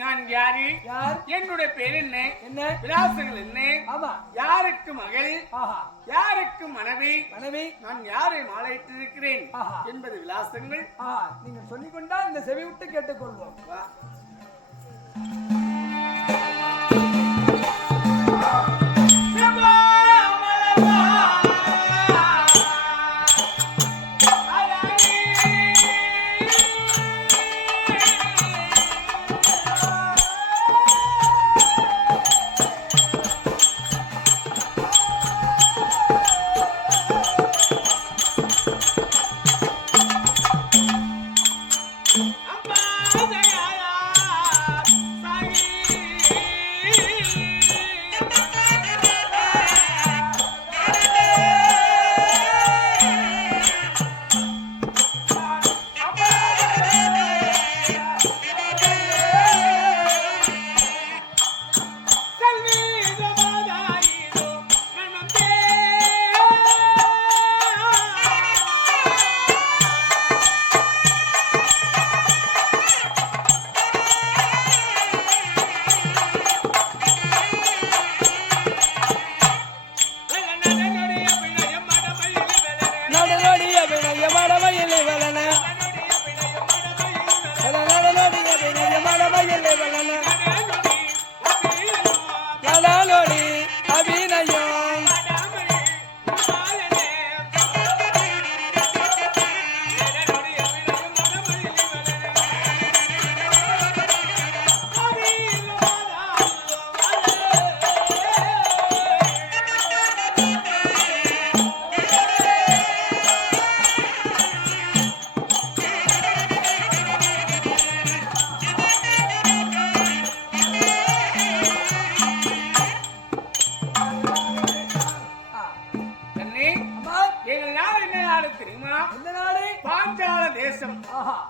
நான் யாரு? என்னுடைய பேர் என்ன? விலாசங்கள் என்ன? யாருக்கு மகள்? யாருக்கு மனைவி? நான் யாரை மாலையிட்டு இருக்கிறேன் என்பது விலாசங்கள். நீங்க சொல்லிக்கொண்டா இந்த செவி விட்டு கேட்டுக்கொள்வோம்.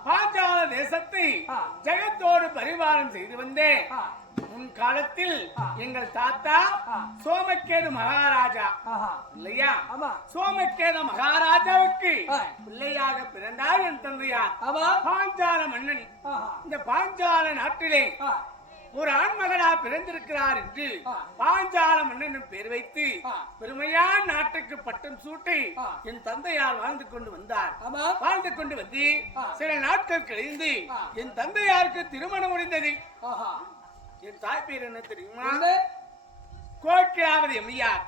பாஞ்சால தேசத்தை ஜெகத்தோடு பரிபாலனம் செய்து வந்தேன். முன் காலத்தில் எங்கள் தாத்தா சோமக்கேது மகாராஜா இல்லையா? சோமக்கேது மகாராஜாவுக்கு பிள்ளையாக பிறந்தார் என் தந்தையார் பாஞ்சால மன்னன். இந்த பாஞ்சால நாட்டிலே ஒரு ஆண்மகனா பிறந்திருக்கிறார் என்று பாஞ்சால மன்னன் பேர் வைத்து பெருமையான நாட்டுக்கு பட்டம் சூட்டி என் தந்தையார் வாழ்ந்து கொண்டு வந்தார். வாழ்ந்து கொண்டு வந்து சில நாட்கள் கழிந்து என் தந்தையாருக்கு திருமணம் முடிந்தது. என் தாய் பேர் என்ன தெரியுமா? கோக்கிலாவதி அம்மையார்.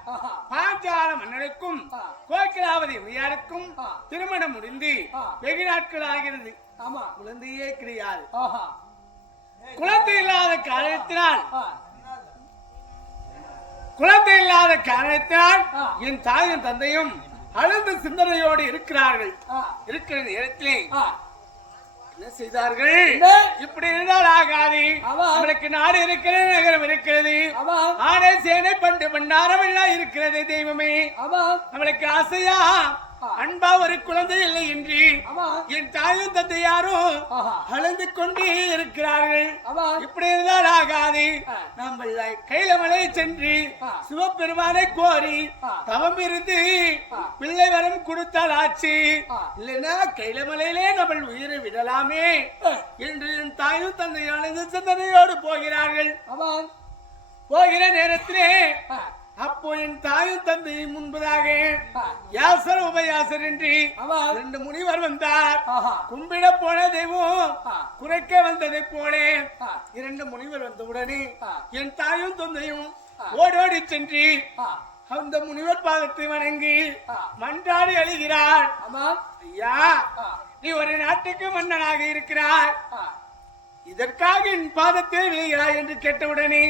பாஞ்சால மன்னனுக்கும் கோக்கிலாவதி அம்மையாருக்கும் திருமணம் முடிந்து வெகு நாட்கள் ஆகிறது. குழந்தையே கிடையாது. குழந்தை இல்லாத காரணத்தினால் என் தாயும் தந்தையும் அழுந்த சிந்தனையோடு இருக்கிறார்கள். இருக்கிற நேரத்திலே என்ன செய்தார்கள்? இப்படி இருந்தால் ஆகாது. அவளுக்கு நாடு இருக்கிறது, நகரம் இருக்கிறது, ஆடை சேனை பண்டு பண்டாரம் எல்லாம் இருக்கிறது. தெய்வமே, அவளுக்கு ஆசையா அன்பா ஒரு குழந்தை இல்லை என்று என் தாயும் தந்தையாரும் அழுந்து கொண்டே இருக்கிறார்கள். இப்படி இருந்தால் ஆகாது. நாம் கைலமலை சென்று சிவபெருமானை கோரி தவம் இருந்து பிள்ளை வரம் கொடுத்தால் ஆச்சு. இல்லைன்னா கைலமலையிலே நம்ம உயிரை விடலாமே என்று என் தாயும் தந்தையானது சிந்தனையோடு போகிறார்கள். போகிற நேரத்திலே அப்போ என் தாயும் தந்தையும் முன்பதாக யாசர் உபயாசர் என்று இரண்டு முனிவர் வந்தார். கும்பிட போன தெய்வம் குறைக்க வந்ததை போல இரண்டு முனிவர் வந்தவுடனே என் தாயும் தந்தையும் ஓடோடி சென்று அந்த முனிவர் பாதத்தை வணங்கி மன்றாடி அழுகிறார். ஐயா, நீ ஒரு நாட்டுக்கு மன்னனாக இருக்கிறாய், இதற்காக என் பாதத்தை விழுகிறாய் என்று கேட்டவுடனே,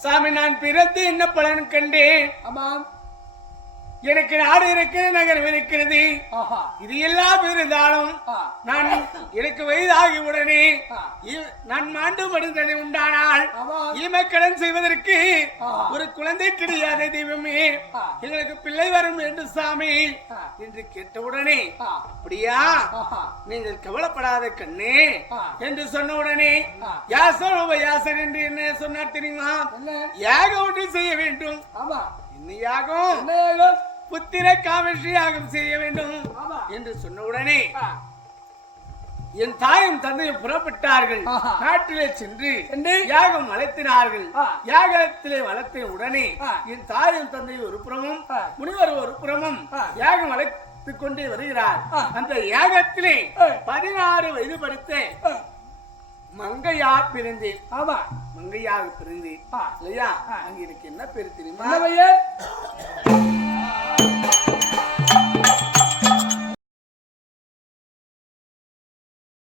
சாமி, நான் பிறந்து என்ன பலன் கண்டேன்? எனக்கு நாடு இருக்கிறது, நகரம் இருக்கிறது, இது எல்லாம் இருந்தாலும் நான் எனக்கு வயதாகி உடனே நான் மாண்டு படுந்ததை உண்டானால் ஈமை கடன் செய்வதற்கு ஒரு குழந்தை கிடையாது. தெய்வமே, எங்களுக்கு பிள்ளை வரும் என்று சாமி என்று கேட்டவுடனே, அப்படியா, நீங்கள் கவலைப்படாத கண்ணே என்று சொன்ன உடனே யாசர் உபயாசர் என்று என்ன சொன்னார் தெரியுமா? யாகம் ஒன்று செய்ய வேண்டும். என்ன யாகம்? புத்திர காமேஷி யாகம் செய்ய வேண்டும் என்று சொன்ன உடனே என் தாயும் தந்தையும் புறப்பட்டார்கள். ஆஹா. காட்டிலே சென்று சென்று யாகம் வளர்த்தினார்கள். ஆ. யாகத்திலே வளர்த்த உடனே ஆ. என் தாயும் தந்தையும் ஒரு புறமும் ஆ. முனிவர் ஒரு புறமும் ஆ. யாகம் வளர்த்துக் கொண்டே வருகிறார். ஆ. அந்த யாகத்திலே ஆ. 16 வயது படுத்த ஆ. மங்கையா பிறந்தேன். ஆமா மங்கையாக பிறந்தேன் ஆ. இல்லையா? ஆ. அங்க எனக்கு என்ன பேரு தெரியுமா? என்ன பெயர்?